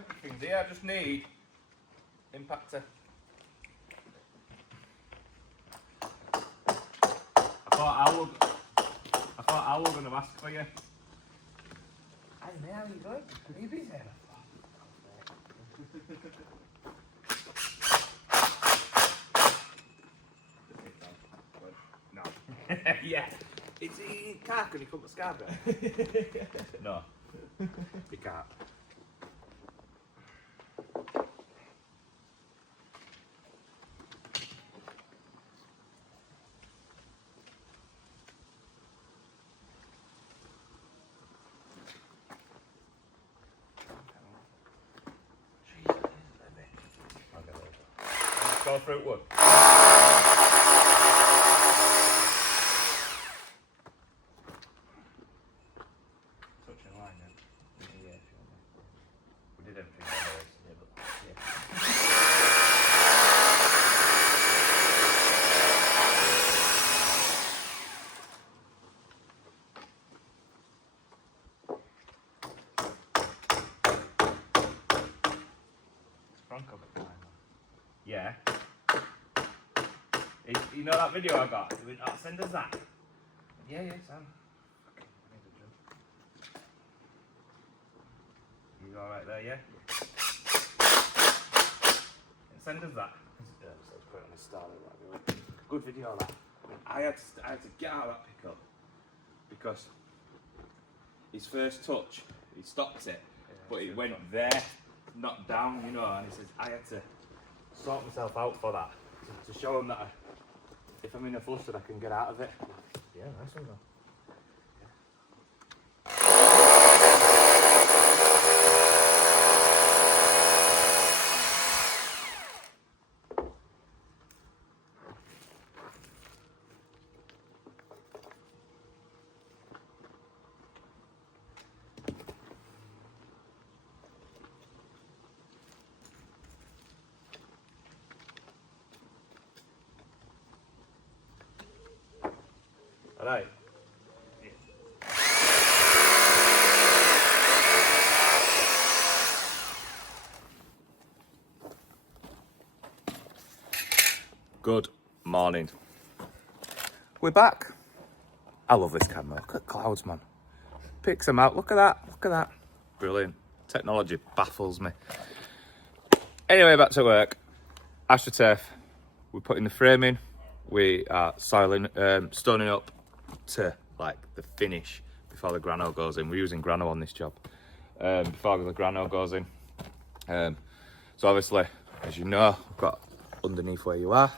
Everything's here, I just need impactor. I thought I was going to ask for you. Hey man, how you doing? Are you busy? No. Yeah. He can't, can he come to Scarborough? No. He can't. Let's go through wood. Touching line then. Yeah, if you want. We did everything yesterday, but yeah. Franco got behind that. Yeah. You know that video I got? He went, oh, send us that. Yeah, Sam. Okay, I need a drill. You alright there, yeah? Send us that. Yeah, let's put it on his starter. Good video that. I had to get out of that pickup because his first touch, he stopped it, but it went there, not down, you know, and he says I had to sort myself out for that, to show him that if I'm in a fluster I can get out of it. Yeah, nice one though. Alright. Good morning. We're back. I love this camera. Look at clouds, man. Picks them out. Look at that. Look at that. Brilliant. Technology baffles me. Anyway, back to work. AstroTurf. We're putting the frame in. We are stoning up to like the finish before the grano goes in. We're using grano on this job before the grano goes in. So obviously, as you know, we've got underneath where you are,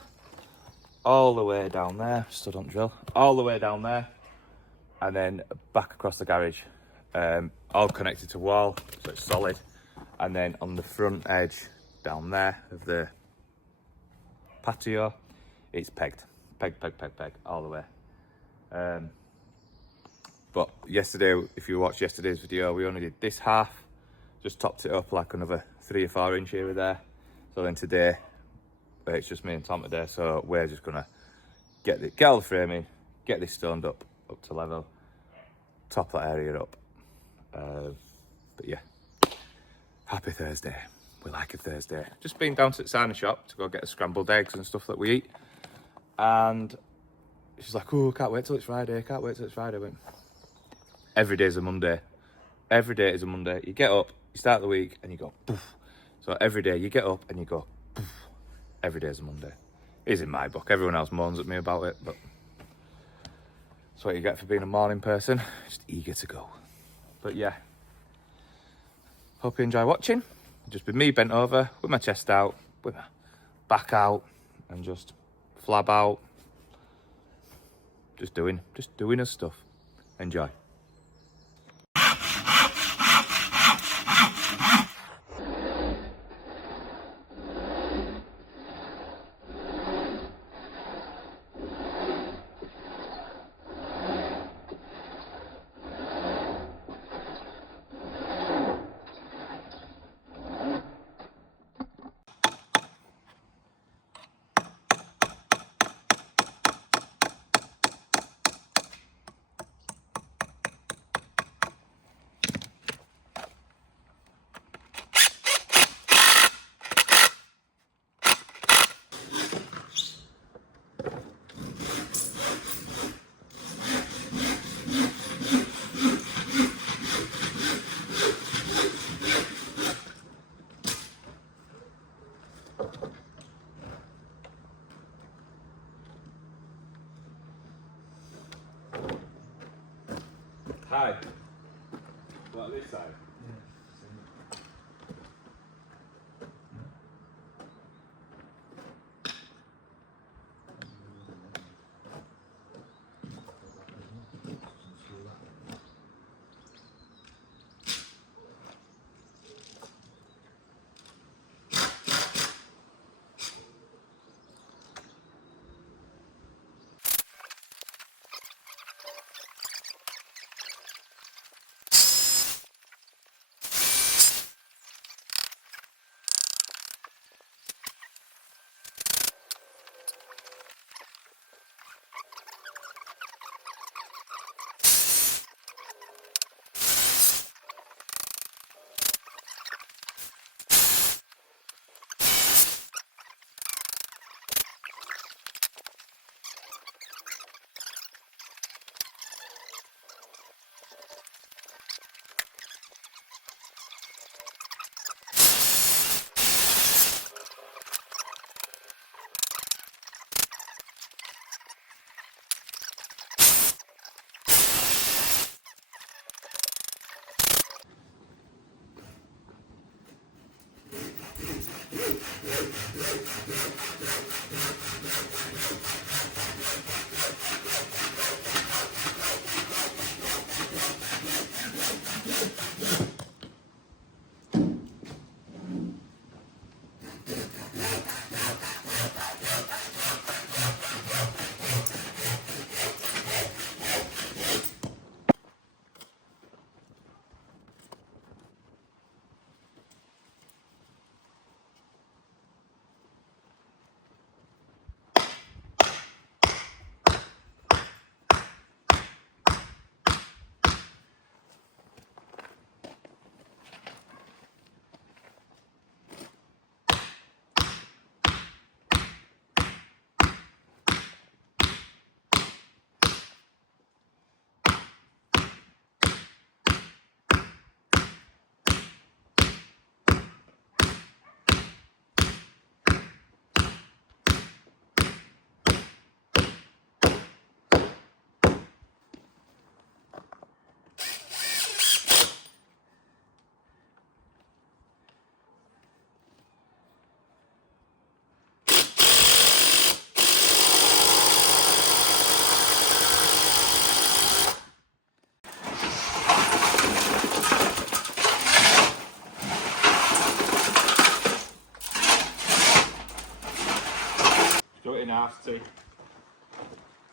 all the way down there, still don't drill, all the way down there, and then back across the garage, all connected to wall, so it's solid, and then on the front edge down there of the patio, it's pegged, peg, all the way. But yesterday, if you watched yesterday's video, we only did this half, just topped it up like another 3 or 4 inch here or there. So then today, it's just me and Tom today, so we're just gonna get all the frame in, get this stoned up to level, top that area up. But yeah, happy Thursday. We like a Thursday. Just been down to the signing shop to go get the scrambled eggs and stuff that we eat. And she's like, oh, can't wait till it's Friday, can't wait till it's Friday. I went, every day is a Monday. Every day is a Monday. You get up, you start the week, and you go, poof. So every day you get up and you go, poof. Every day is a Monday. It is in my book. Everyone else moans at me about it, but that's what you get for being a morning person. Just eager to go. But yeah, hope you enjoy watching. Just with me bent over, with my chest out, with my back out, and just flab out. Just doing us stuff. Enjoy. Hi. What this side? Do it in half, too.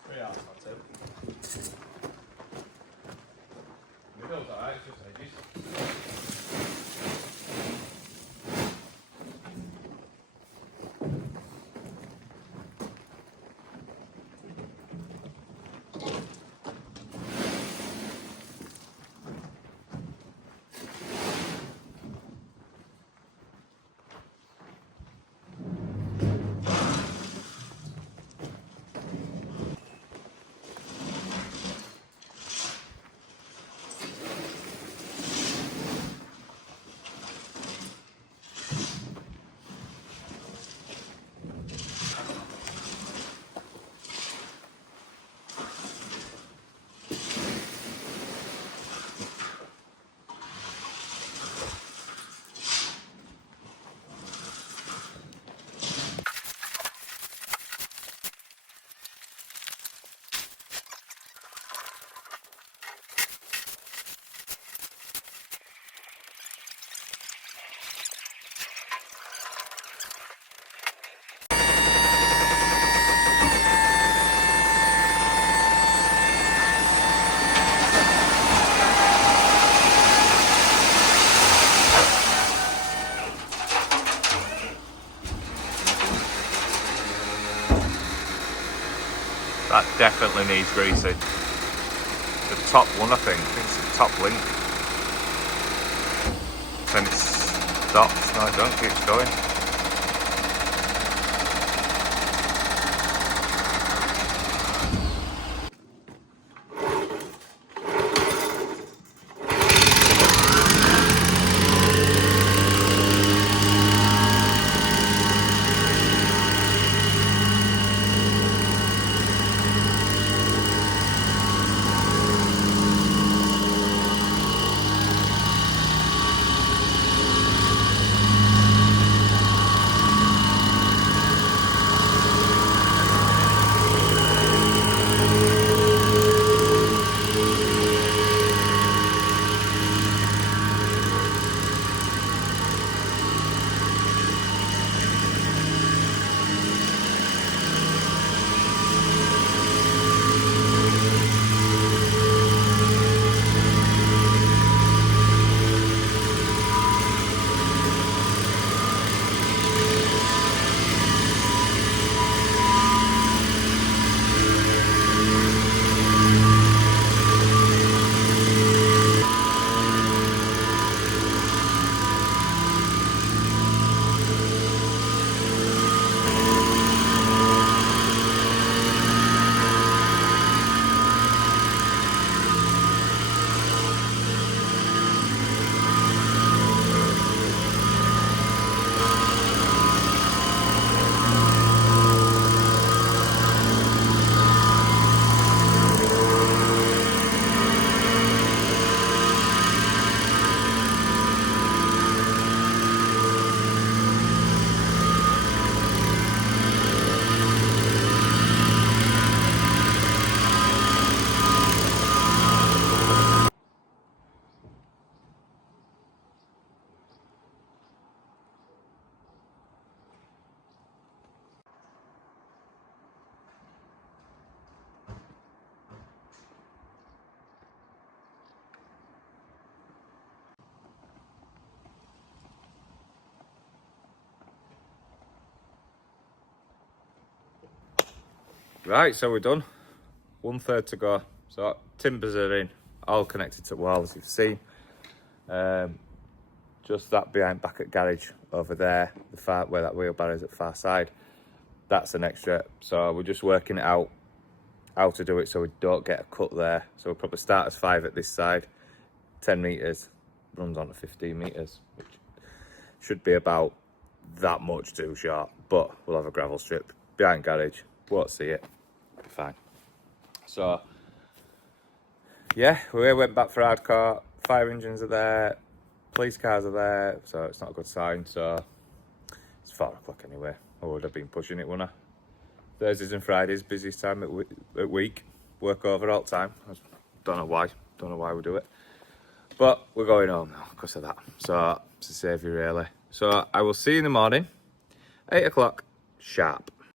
3 hours or 2. Middle's alright, it's just edges. That definitely needs greasing. The top one, I think it's the top link. Then it stops. No, it don't, keeps going. Right, so we're done. 1/3 to go. So timbers are in, all connected to walls, you've seen. Just that behind back at garage over there, the far where that wheelbarrow is at the far side. That's an extra. So we're just working it out how to do it so we don't get a cut there. So we'll probably start as 5 at this side, 10 meters, runs on to 15 meters, which should be about that much too short. But we'll have a gravel strip behind garage. Won't see it. Fine. So yeah, we went back for hardcore. Fire engines are there, police cars are there, so it's not a good sign. So it's 4 o'clock anyway. I would have been pushing it, wouldn't I? Thursdays and Fridays, busiest time at week. Work over all the time. I don't know why. Don't know why we do it. But we're going home now because of that. So it's a save you really. So I will see you in the morning, 8 o'clock sharp.